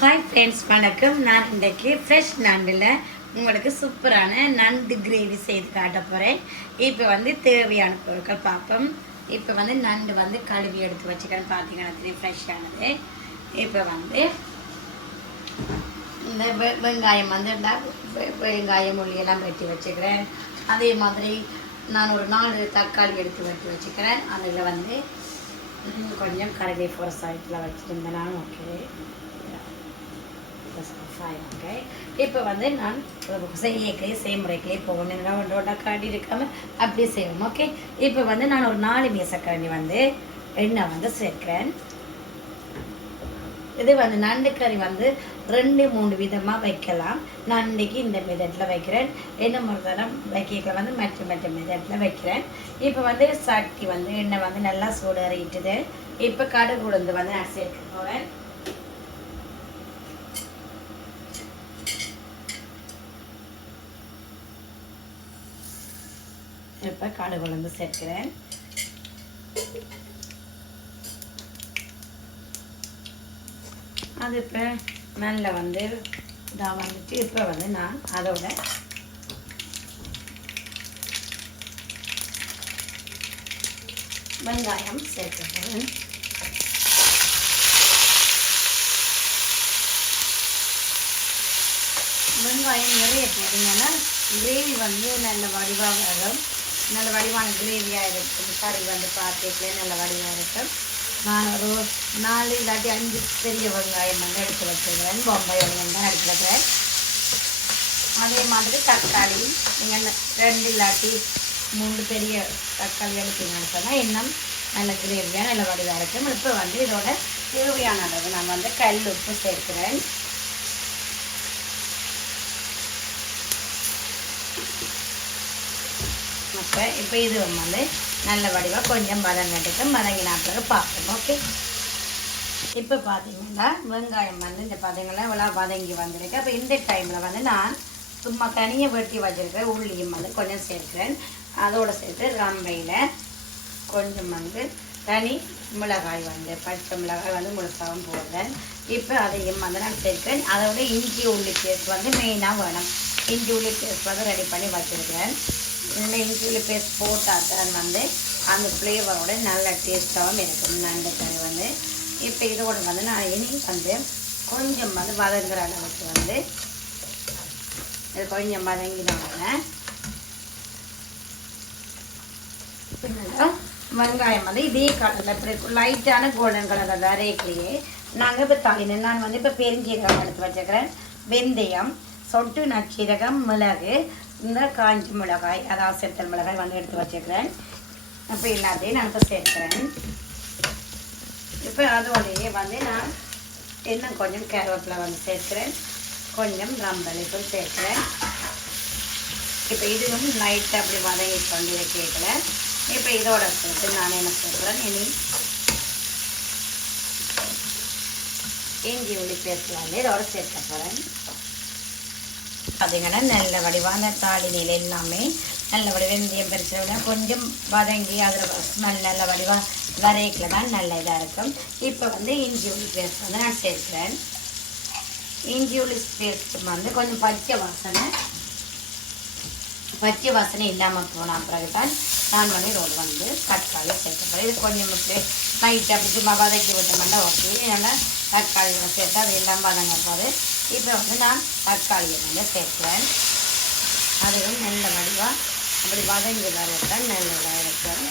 Hi friends, வணக்கம். நான் இன்றைக்கு ஃப்ரெஷ் நண்டில் உங்களுக்கு சூப்பரான நண்டு கிரேவி செய்து காட்ட போகிறேன். இப்போ தேவையான பொருட்கள் பார்ப்போம். இப்போ நண்டு கழுவி எடுத்து வச்சுக்கிறேன்னு பார்த்தீங்கன்னா ஃப்ரெஷ்ஷானது. இப்போ இந்த வெங்காயம் வெங்காயம் உள்ளியெல்லாம் வெட்டி வச்சுக்கிறேன். அதே மாதிரி நான் ஒரு 4 தக்காளி எடுத்து வெட்டி வச்சுக்கிறேன். அதில் கொஞ்சம் கருவேப்பிலை ஃபோர் சைட்டில் வச்சுருந்தேன் நான். ஓகே, இப்போ நான் செய்முறைகளே போகணும். ஒன்றோட காடி இருக்காமல் அப்படியே செய்வோம். ஓகே, இப்போ நான் ஒரு 4 மீசக்கரண்டி எண்ணெய் சேர்க்கிறேன். இது நண்டு கறி 2-3 விதமாக வைக்கலாம். நான் இன்றைக்கி இந்த மெதட்டில் வைக்கிறேன். என்ன மறுதரம் வைக்க மற்ற மெதட்டில் வைக்கிறேன். இப்போ சட்டி எண்ணெய் நல்லா சூடறிட்டுது. இப்போ கடுகு உளுந்து நான் சேர்க்க போகிறேன். இப்போ கடுகு உளுந்து சேர்க்கிறேன். அது இப்போ நல்ல இதாக இப்போ நான் அதோட வெங்காயம் சேர்க்கிறேன். வெங்காயம் நிறைய போட்டிங்கன்னா கிரேவி நல்ல வடிவாக வரும். நல்ல வடிவான கிரேவியாக இருக்கும். கறி பார்த்துட்டு நல்ல வடிவாக இருக்கும். நான் ஒரு 4 இல்லாட்டி 5 பெரிய வெங்காயம் எடுத்து வச்சுக்கிறேன். பொம்பாய் வெங்காயம் தான் எடுத்து வைக்கிறேன். அதே மாதிரி தக்காளி நீங்கள் 2 இல்லாட்டி 3 பெரிய தக்காளி எடுத்தீங்கன்னு சொன்னால் இன்னும் நல்ல கிரேவியாக நல்ல வடிவாக இருக்கும். இப்போ இதோட தேவையான அளவு நான் கல் உப்பு சேர்க்கிறேன். இப்போ இது நல்ல வடிவாக கொஞ்சம் வதங்கிட்டு வதங்கினா பிறகு பார்ப்போம். ஓகே, இப்போ பார்த்தீங்கன்னா வெங்காயம் இந்த பார்த்தீங்கன்னா இவ்வளோ வதங்கி வந்திருக்கு. அப்போ இந்த டைமில் நான் சும்மா தனியாக வெட்டி வச்சுருக்கேன். உள்ளியும் கொஞ்சம் சேர்க்கிறேன். அதோடு சேர்த்து ரம்பையில் கொஞ்சம் தனி மிளகாய் பச்சை மிளகாய் முழுசாகவும் போடுறேன். இப்போ அதையும் நான் சேர்க்கிறேன். அதோட இஞ்சி உள்ளி பேஸ்ட் மெயினாக வேணும். இஞ்சி உள்ளி பேஸ்ட் ரெடி பண்ணி வச்சுருக்கேன். இந்த இஞ்சி உள்ளி பேஸ்ட் போட்டால் தான் அந்த ஃப்ளேவரோட நல்ல டேஸ்ட்டாகவும் இருக்கும் நண்டு கறி. இப்போ இதோட நான் இனி கொஞ்சம் வதங்குற அளவுக்கு இது கொஞ்சம் வதங்கினோடனே வெங்காயம் இதே கலரில் இப்படி லைட்டான கோல்டன் கலரில் அரைக்கலையே நாங்கள் இப்போ தாளினேன். நான் இப்போ பெருஞ்சீரகம் எடுத்து வச்சுக்கிறேன். வெந்தயம், சொட்டு நச்சீரகம், மிளகு, இந்த காஞ்சி மிளகாய் அதாவது செத்தல் மிளகாய் எடுத்து வச்சுக்கிறேன். இப்போ எல்லாத்தையும் நான் இப்போ சேர்க்கிறேன். இப்போ அதோடையே நான் இன்னும் கொஞ்சம் கருவேப்பிலை சேர்க்கிறேன். கொஞ்சம் ரம்பலைக்கும் சேர்க்கிறேன். இப்போ இதுவும் லைட்டாக அப்படி வதங்கி கொண்டு கேட்கல. இப்போ இதோட சேர்த்து நான் என்ன சேர்க்குறேன், இனி இஞ்சி உள்ளி பேஸ்ட் இதோட சேர்க்க போகிறேன். பார்த்தீங்கன்னா நல்ல வடிவான தாளி நிலை எல்லாமே நல்ல வடிவ வெந்தயம் பறிச்ச கொஞ்சம் வதங்கி அதில் ஸ்மெல் நல்ல வடிவாக வரைக்கில் தான் நல்ல இதாக இருக்கும். இப்போ இஞ்சி உள்ளி பேஸ்ட் நான் சேர்க்கிறேன். இஞ்சி உள்ளி பேஸ்ட் கொஞ்சம் பச்சை வாசனை இல்லாமல் போன பிறகு தான் நான் இதோடு தக்காளி சேர்க்கப்போகிறேன். இது கொஞ்சம் லைட் அப்படி சும்மா வதக்கி விட்டோம்னா ஓகே. அதனால் தக்காளி சேர்த்து அது எல்லாம் வதங்க போது இப்போ நான் தக்காளியை சேர்க்கிறேன். அதுவும் நல்ல வடிவாக அப்படி வதங்கி வரத்தான் நல்ல இதாக இருக்கும்.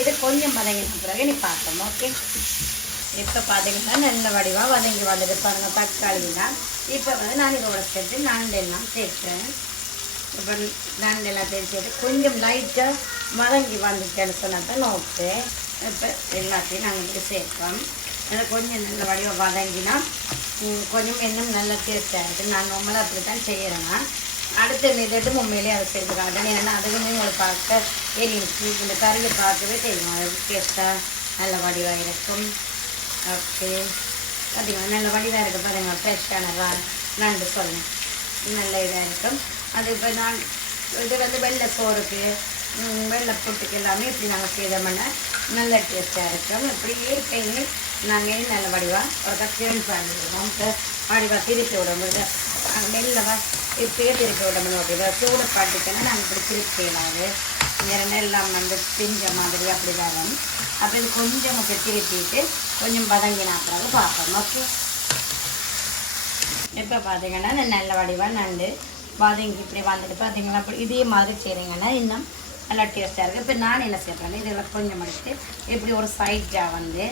இது கொஞ்சம் வதங்கின பிறகு நீ பார்த்தோம். ஓகே, இப்போ பார்த்தீங்கன்னா நல்ல வடிவாக வதங்கி வந்துட்டு பாருங்கள் தக்காளிலாம். இப்போ நான் இதோட சேர்த்து நண்டெல்லாம் சேர்க்கிறேன். இப்போ நண்டெல்லாம் சேர்த்து கொஞ்சம் லைட்டாக வதங்கி வந்துட்டேன்னு சொன்னால் தான் ஓகே. இப்போ எல்லாத்தையும் நாங்கள் இப்படி சேர்ப்போம். அதை கொஞ்சம் நல்ல வடிவாக வதங்கினா கொஞ்சம் இன்னும் நல்ல டேஸ்ட்டாக இருக்குது. நான் நம்மளாக அப்படி தான் செய்கிறேன்னா அடுத்த மெதட்டு உண்மையிலே அதை செய்து காட்டேன். ஏன்னா அதுவுமே உங்களுக்கு பார்க்க தெரியும். இந்த கறியை பார்க்கவே தெரியும் அது டேஸ்ட்டாக நல்ல வடிவாக இருக்கும். ஓகே, பார்த்தீங்கன்னா நல்ல வடிவாக இருக்குது பாருங்கள். ஃப்ரெஷ்ஷான நண்டு சொல்லணும் நல்ல இதாக இருக்கும். அது இப்போ நான் இது வெள்ளை சோறுக்கு வெள்ளைப்பூட்டுக்கு எல்லாமே இப்படி நாங்கள் செய்தோம்னா நல்ல டேஸ்ட்டாக இருக்கும். இப்படியே எப்பயுமே நாங்கள் நல்ல வடிவாக ஒரு கத்திரன் பண்ணிடுவோம். வடிவாக திருப்பி விடும்போது நாங்கள் மெல்லவா இப்படியே திருப்பி விடணும். ஓகேவா சூடு பாட்டுக்குன்னா நாங்கள் இப்படி திருப்பி செய்யலாது நெல்லாம் பிஞ்ச மாதிரி அப்படி வரும். அப்படி கொஞ்சம் அப்படி திருப்பிட்டு கொஞ்சம் பதங்கினா அப்புறம் பார்ப்போம். ஓகே இப்போ பார்த்தீங்கன்னா நல்ல வடிவாக நண்டு வதங்கி இப்படி வந்துட்டு பார்த்தீங்கன்னா அப்படி இதே மாதிரி செய்கிறீங்கன்னா இன்னும் நல்லா டேஸ்ட்டாக இருக்குது. இப்போ நான் என்ன செய்கிறேன் இதில் கொஞ்சம் முடிச்சுட்டு இப்படி ஒரு சைடாக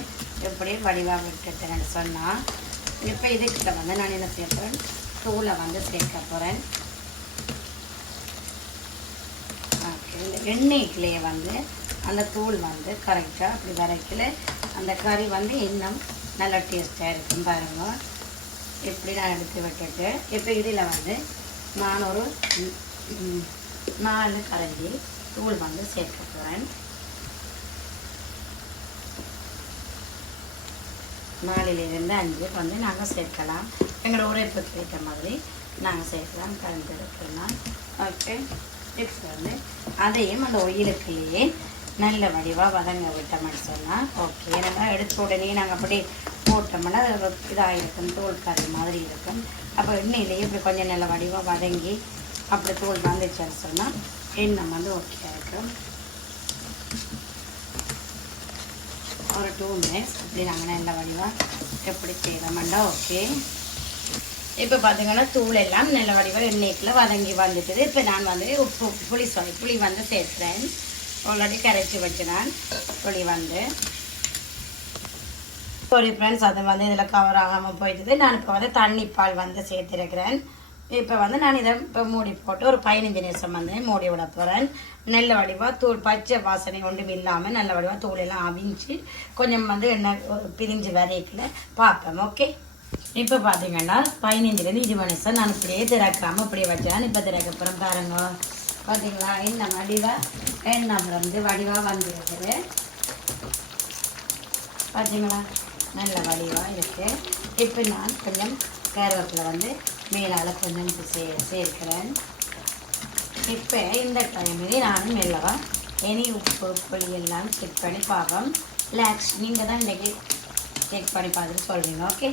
இப்படி வடிவாக விட்டுட்டேன்னு சொன்னால் இப்போ இதுக்கிட்ட நான் என்ன செய்யறேன் தூளை சேர்க்க போகிறேன். ஓகே இந்த எண்ணெய்க்குள்ளேயே அந்த தூள் கரெக்டாக அப்படி வரைக்கல அந்த கறி இன்னும் நல்லா டேஸ்ட்டாக இருக்கும் பாருங்க. இப்படி நான் எடுத்து விட்டுட்டு இப்போ இதில் நான் ஒரு 4 கரண்டி தூள் சேர்க்க போகிறேன். 4லிருந்து 5 நாங்கள் சேர்க்கலாம். எங்களோட உரைப்புக்கு ஏற்ற மாதிரி நாங்கள் சேர்க்கலாம். கரண்ட் எடுக்கலாம். ஓகே நெக்ஸ்ட் அதையும் அந்த ஒயிலுக்குள்ளேயே நல்ல வடிவாக வதங்க விட்டோம்னு சொன்னால் ஓகே. ஏன்னா எடுத்த உடனே நாங்கள் அப்படி போட்டோம்னா அது இதாக இருக்கும் தோல் கறி மாதிரி இருக்கும். அப்போ எண்ணெயிலேயே இப்படி கொஞ்சம் நல்ல வடிவாக வதங்கி அப்படி தோல் வந்துச்சுன்னு சொன்னால் எண்ணெய் ஓகே இருக்கும். ஒரு 2 மினிட்ஸ் இப்படி நாங்கள் நல்ல வடிவாக எப்படி செய்கிறோம்டா ஓகே. இப்போ பார்த்தீங்கன்னா தூள் எல்லாம் நல்ல வடிவாக எண்ணெய்க்குள்ள வதங்கி வந்துட்டுது. இப்போ நான் உப்பு புளி சேர்க்குறேன். ஆல்ரெடி கரைச்சி வச்சு நான் புளி சாரி ஃப்ரெண்ட்ஸ் அது இதில் கவர் ஆகாமல் போயிடுது. நான் இப்போ தண்ணிப்பால் சேர்த்துருக்கிறேன். இப்போ நான் இதை இப்போ மூடி போட்டு ஒரு 15 நிமிஷம் மூடி விட போகிறேன். நல்ல வடிவாக தூள் பச்சை வாசனை ஒன்றும் இல்லாமல் நல்ல வடிவாக தூள் எல்லாம் அவிஞ்சு கொஞ்சம் எண்ணெய் பிரிஞ்சு வரைக்கல பார்ப்போம். ஓகே இப்போ பார்த்தீங்கன்னா 15லேருந்து 20 நிமிஷம் நான் இப்படியே திறக்காமல் இப்படியே வச்சேன். இப்போ திறக்கப்புறம் பாருங்க பார்த்தீங்களா என்ன வடிவாக எண்ணெய் வடிவாக வந்துருக்குது. பார்த்தீங்களா நல்ல வடிவாக இருக்குது. இப்போ நான் கொஞ்சம் கருவேப்பிலை மேலால் கொஞ்சம் சேர்க்கிறேன். இப்போ இந்த டைமில் நானும் மெல்லவா இனி உப்பு புளி எல்லாம் செக் பண்ணி பார்ப்போம். ரிலாக்ஸ் நீங்கள் தான் இன்றைக்கி செக் பண்ணி பார்த்துட்டு சொல்கிறீங்க. ஓகே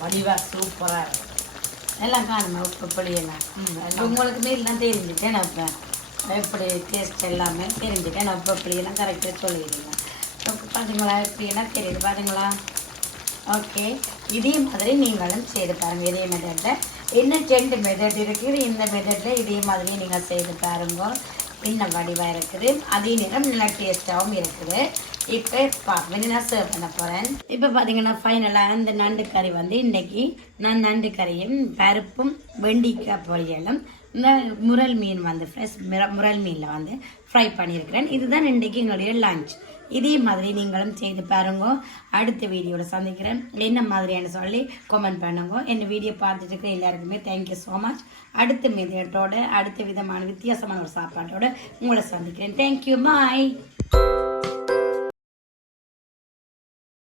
வடிவாக சூப்பராக இருக்கும். எல்லாம் காணுமா உப்பு புளி எல்லாம் உங்களுக்குமே எல்லாம் தெரிஞ்சுட்டேன். நான் இப்போ எப்படி டேஸ்ட் எல்லாமே தெரிஞ்சுட்டேன். நான் உப்பு புளியெல்லாம் கரெக்டாக சொல்லிடுங்க. பார்த்தீங்களா எப்படியெல்லாம் தெரியுது பார்த்தீங்களா. ஓகே இதே மாதிரி நீங்களும் செய்து பாருங்கள். இதே மெத்தடில் இன்னும் 2 மெத்தட் இருக்குது. இந்த மெத்தடில் இதே மாதிரி நீங்கள் செய்து பாருங்க. இன்னும் வடிவாக இருக்குது. அதே நேரம் நல்லா டேஸ்ட்டாகவும் இருக்குது. இப்போ நான் சர்வ் பண்ண போகிறேன். இப்போ பார்த்தீங்கன்னா ஃபைனலாக அந்த நண்டு கறி இன்றைக்கி நான் நண்டு கறியும் பருப்பும் வெண்டிக்காய் பொரியலும் இந்த முரல் மீன் ஃப்ரெஷ் முரல் மீனில் ஃப்ரை பண்ணியிருக்கிறேன். இதுதான் இன்றைக்கி எங்களுடைய லஞ்ச். இதே மாதிரி நீங்களும் செய்து பாருங்க. அடுத்த வீடியோவில் சந்திக்கிறேன். என்ன மாதிரியான சொல்லி கமெண்ட் பண்ணுங்க. என் வீடியோ பார்த்துட்டு இருக்கிற எல்லாருக்குமே தேங்க்யூ ஸோ மச். அடுத்த மெத்தடோட அடுத்த விதமான வித்தியாசமான ஒரு சாப்பாட்டோட உங்களை சந்திக்கிறேன். Thank you bye.